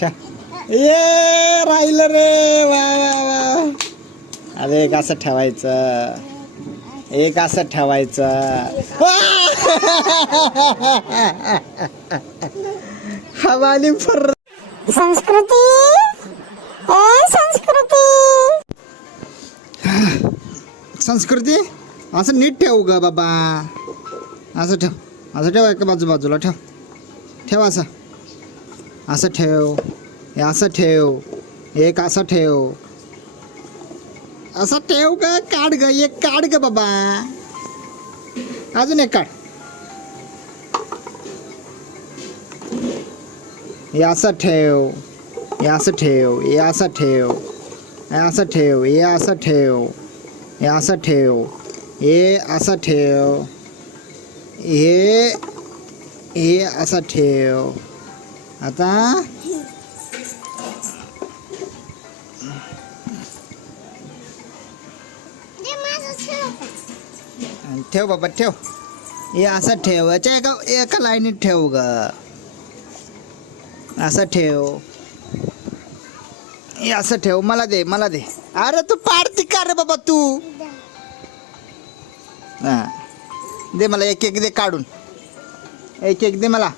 ठेव ये राहिलं रे वा वा वा अरे एक असं ठेवायचं एक असं ठेवायचं हवाली फर संस्कृती संस्कृती संस्कृती असं नीट ठेवू ग बाबा असं ठेव एका बाजूला ठेव ठेव असं ठेव हे असं ठेव एक असं ठेव ग काढ ग एक काढ ग बाबा अजून एक काढ हे असं ठेव हे असं ठेव हे असं ठेव हे असं ठेव हे असं ठेव हे असं ठेव हे असं ठेव हे असं ठेव आता ठेव बाबा ठेव हे असं ठेव याच्या एका लाईनीत ठेव ग असं ठेव हे असं ठेव मला दे अरे तू पाडती का रे बाबा तू हा दे मला एक दे काढून एक दे मला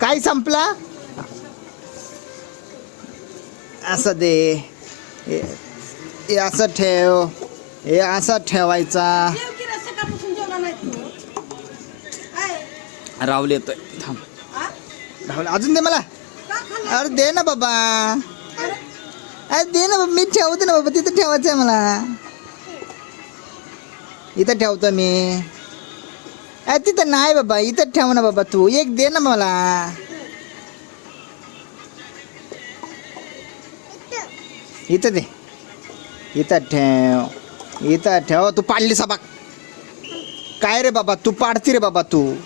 काय संपला असं दे हे असं ठेव हे असं ठेवायचा राहुल येतोय थांब राहुल अजून दे मला अरे दे ना बाबा अरे दे ना बाबा मी ठेवते ना बाबा तिथं ठेवायचं आहे मला इथं ठेवतो मी अरे तिथं नाही बाबा इथं ठेव ना बाबा तू एक दे ना मला इथं दे इथं ठेव तू पाडली सबाक काय रे बाबा तू पाडती रे बाबा तू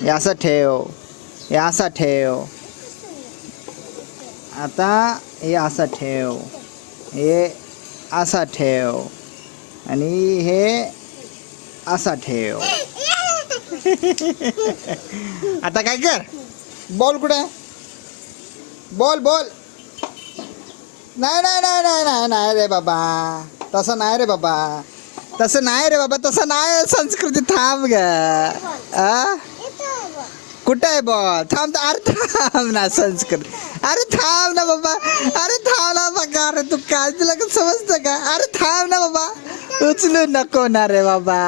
हे असं ठेव आता हे असं ठेव हे असं ठेव आणि हे असं ठेव आता काय कर बॉल कुठे बॉल नाही रे बाबा तसं नाही रे बाबा तसं नाही संस्कृती थांब ग कुठं आहे बॉल थांब अरे थांब ना संस्कृती अरे थांब ना बाबा अरे थांब ना बघा अरे तू काय तुला का समजतं का अरे थांब ना बाबा उचलू नको ना रे बाबा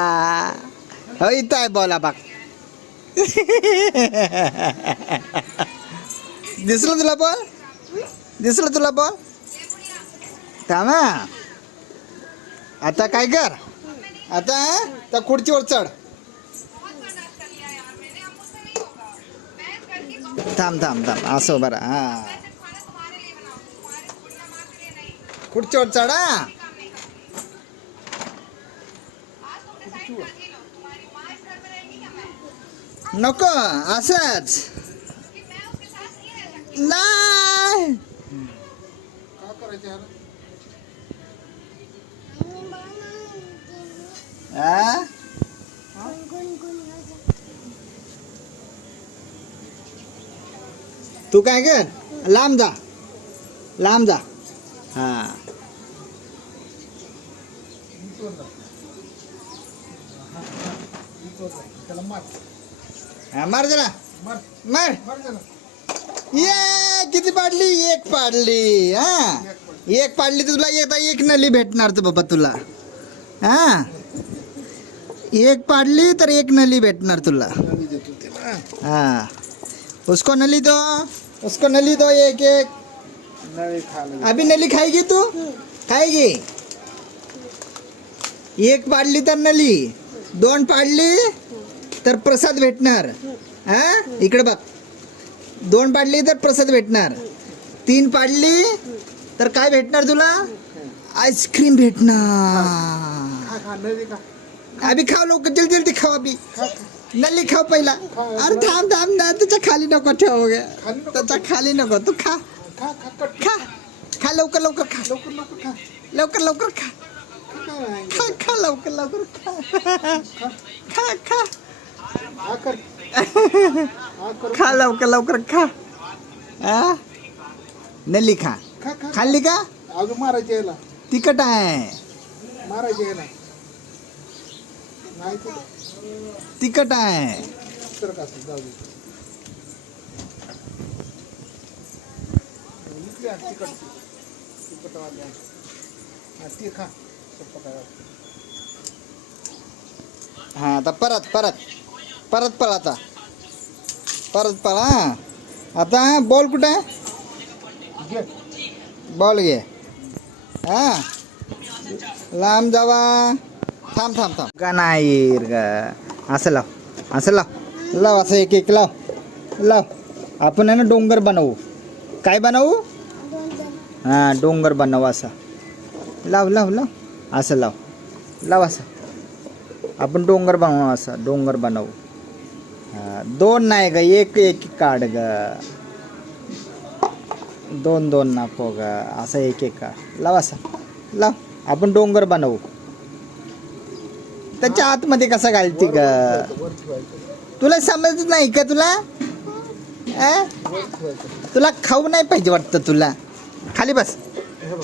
हो इथं आहे बॉल बघ दिसलं तुला बॉल थांब आता काय कर आता त्या खुर्चीवर चढ थांब असो बरं हा खुर्चीवर चढ नको असंच नाही तू काय कर लांब जा हा मार जरा मार ये किती पाडली एक पाडली हा एक पाडली तर तुला येता एक नली भेटणार तर बाबा तुला हा एक पाडली तर एक नली भेटणार तुला हाँ उसको नली दो एक अभी नली खाएगी तू खाएगी एक पाडली तर नली दोन पाडली तर प्रसाद भेटणार हा इकडे बघ दोन पाडली तर प्रसाद भेटणार तीन पाडली तर काय भेटणार तुला आईस्क्रीम भेटणार अभी खाओ लोक जल्दी खाओ अभी नली खाओ पहिला अरे थांब ना त्याच्या खाली नको ठेव त्याच्या खाली नको तू खा लवकर खा लवकर खा लवकर खा खा लवकर लवकर खा. नल्ली खा. खाल्ली का? अजून मारायची याला, तिखट आहे. मारायची याला नाही तर तिखट आहे. तर का असं जाऊ दे. इकडे आण, तिखटवाली आण. हा, ते खा सोपं काय. हा आता परत परत परत पळ आता. परत पळ हा. आता बॉल कुठे आहे? घे. बॉल घे. हा लांब जावा. थांब थांब थांब का नाही ग. असं लाव असं लाव लाव असं एक एक लाव लाव. आपण आहे ना डोंगर बनवू. काय बनवू? हां डोंगर बनवू. असं लाव लाव लाव. असं लाव लाव असं. आपण डोंगर बनवू. असं डोंगर बनवू. हां दोन नाही ग, एक एक काढ ग. दोन दोन नको ग. असं एक एक काढ. लाव असं लाव. आपण डोंगर बनवू. त्याच्या आतमध्ये कसं घालती ग? वर ठेवायचं, तुला समजत नाही का तुला? वर ठेवायचं. तुला खाऊ नाही पाहिजे वाटतं तुला. खाली बस. हे बघ.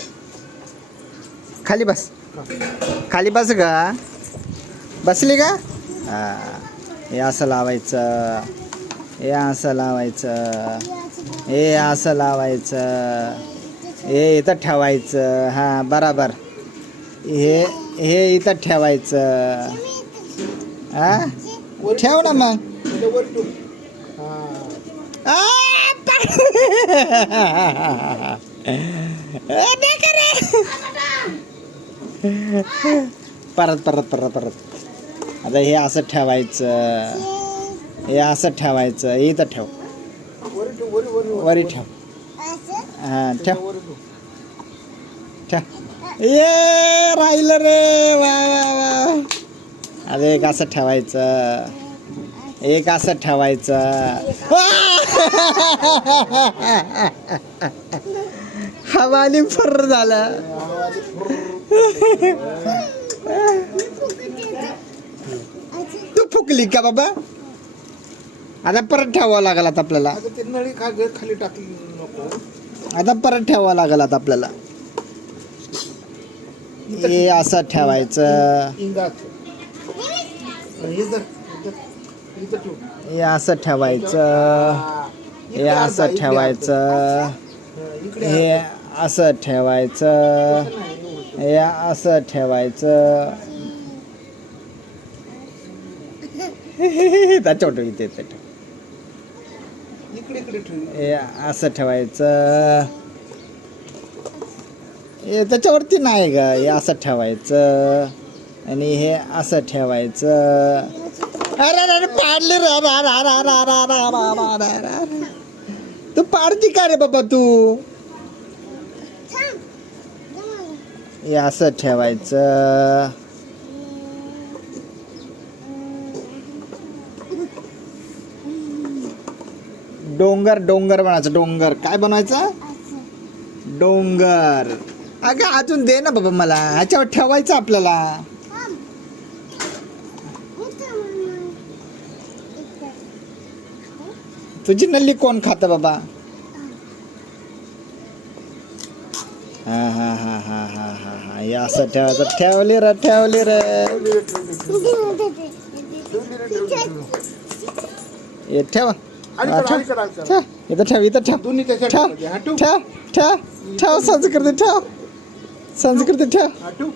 खाली बस. खाली बस ग. बसली का? हे असं लावायचं. हे असं लावायचं. हे असं लावायचं. हे इथं ठेवायचं. हां बराबर. हे हे इथं ठेवायचं. हां ठेव ना मग. म्हणजे वर ठेव. हा. परत परत परत परत. आता हे असं ठेवायचं. हे असं ठेवायचं. इथं ठेव. वर ठेव, वर वर वर. वरी ठेव. हां ठेव वर ठेव. ठेव. ये राहिलं रे. वा वा वा. आता एक असं ठेवायचं. एक असं ठेवायचं. हवाली फर झालं. तू फुकली का बाबा? आता परत ठेवावं लागल आता आपल्याला. आता ते नळी खाली टाकली नको. आता परत ठेवावं लागल आता आपल्याला. हे असं ठेवायचं. इंगाचं. हे जर इथं ठेव. हे असं ठेवायचं. हे असं ठेवायचं. इकडे हे असं ठेवायचं. हे असं ठेवायचं. छोटं इथे ठेव. इकडे इकडे ठेव. हे असं ठेवायचं. हे त्याच्यावरती नाही ग. हे असं ठेवायचं. आणि हे असं ठेवायचं. अरे अरे पाडली रे. तू पाडती का रे बाबा तू? हे असं ठेवायचं. डोंगर डोंगर बनायचं. डोंगर काय बनवायचं? डोंगर. अगं अजून दे ना बाबा मला. ह्याच्यावर ठेवायचं आपल्याला. तुझी नल्ली कोण खातं बाबा? हा हा हा हा हा हा हा. हे असं ठेवायचं. ठेवली रे ठेवली रे. हे ठेव. ठेव. इथं ठेव इथं ठेव. दोन्ही त्याच्यात ठेव ठेवायचे. हा, ठेव. ठेव ठेव ठेव. संस्कृती ठेव. संस्कृती ठेव. हा, ठेव.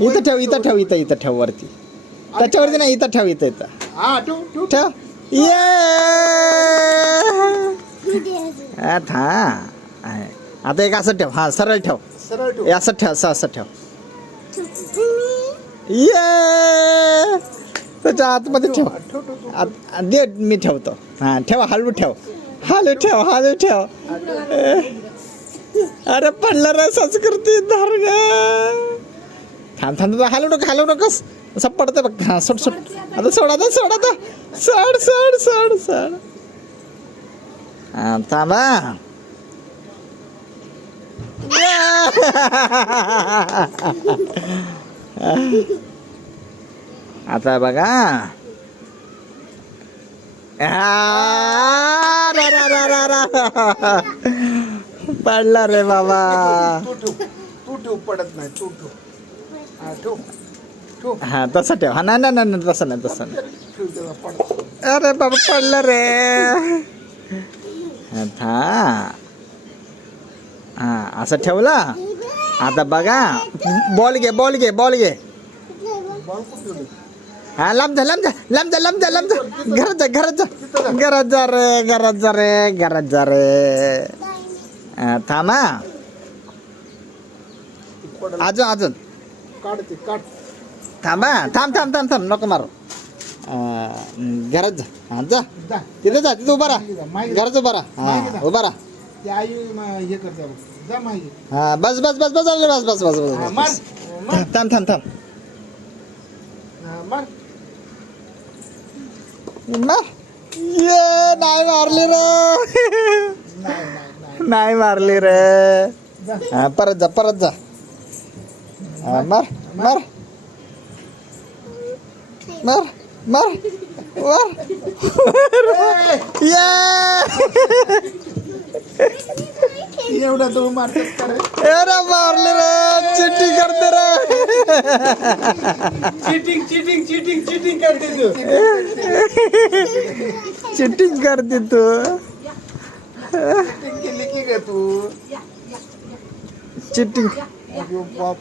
इथं ठेव इथं ठेव. इथं इथं ठेव वरती. त्याच्यावरती नाही. इथं ठेव. इथं इथं हा, ठेव ठेव. ठेव. ये आता आता एक असं ठेव. हा सरळ ठेव. सरळ ठेव. हे असं ठेव. असं ठेव. ये त्याच्या आतमध्ये ठेव. ठेव ठेव ठेव. दे मी ठेवतो. हा ठेव. हलू ठेव. हलू ठेव. हलू ठेव. अरे पडलं रे संस्कृती. धर ग. थांब थांब. हलू नको. हलू नकोस. असं पडतं बघ. हा सोड सोड. आता सोड. आता सोड. आता सोड सोड सोड सोड. हा थांबा. आता बघा. आ, रा, रा, रा, रा, रा. पडला रे बाबा. तू ठेव पडत नाही तू ठेव हा ठेव ठेव हा तसं ठेव. हा नाही नाही नाही तसं नाही तसं नाही. ठेव तेव्हा पडत अरे बाबा पडलं रे. हा हा असं ठेवलं. आता बघा बॉल घे बॉल घे बॉल घे. बॉल कुठे हा लांब जा लांब जा लांब जा लांब जा लांब जा. घरात जा घरात जा घरात जा रे घरात जा रे घरात जा रे. थांबा अजून अजून काढते काढ थांबा थांब थांब थांब थांब नको मारू. घरात जा. हा जा जा तिथे जा तिथे उभा राहा. घरात उभा राहा. हा उभा राहा. ते आई हे करते बघ. जा मागे हा बस बस बस बस बस बस बस हा, बस मार बस. मार थांब थांब थांब हा, मार मार. ये नाही मारली रे. नाही नाही नाही नाही मारली रे. जा हा परत जा परत जा. हा, मार मार मार मार वर. ये एवढा तो मारतेस का रे अरे मारली रे. चिट्टी करते रे. चीटिंग चीटिंग चीटिंग चीटिंग करते तू चिटिंग करते तू. चीटिंग केली की ग तू चिटिंग अयो बाप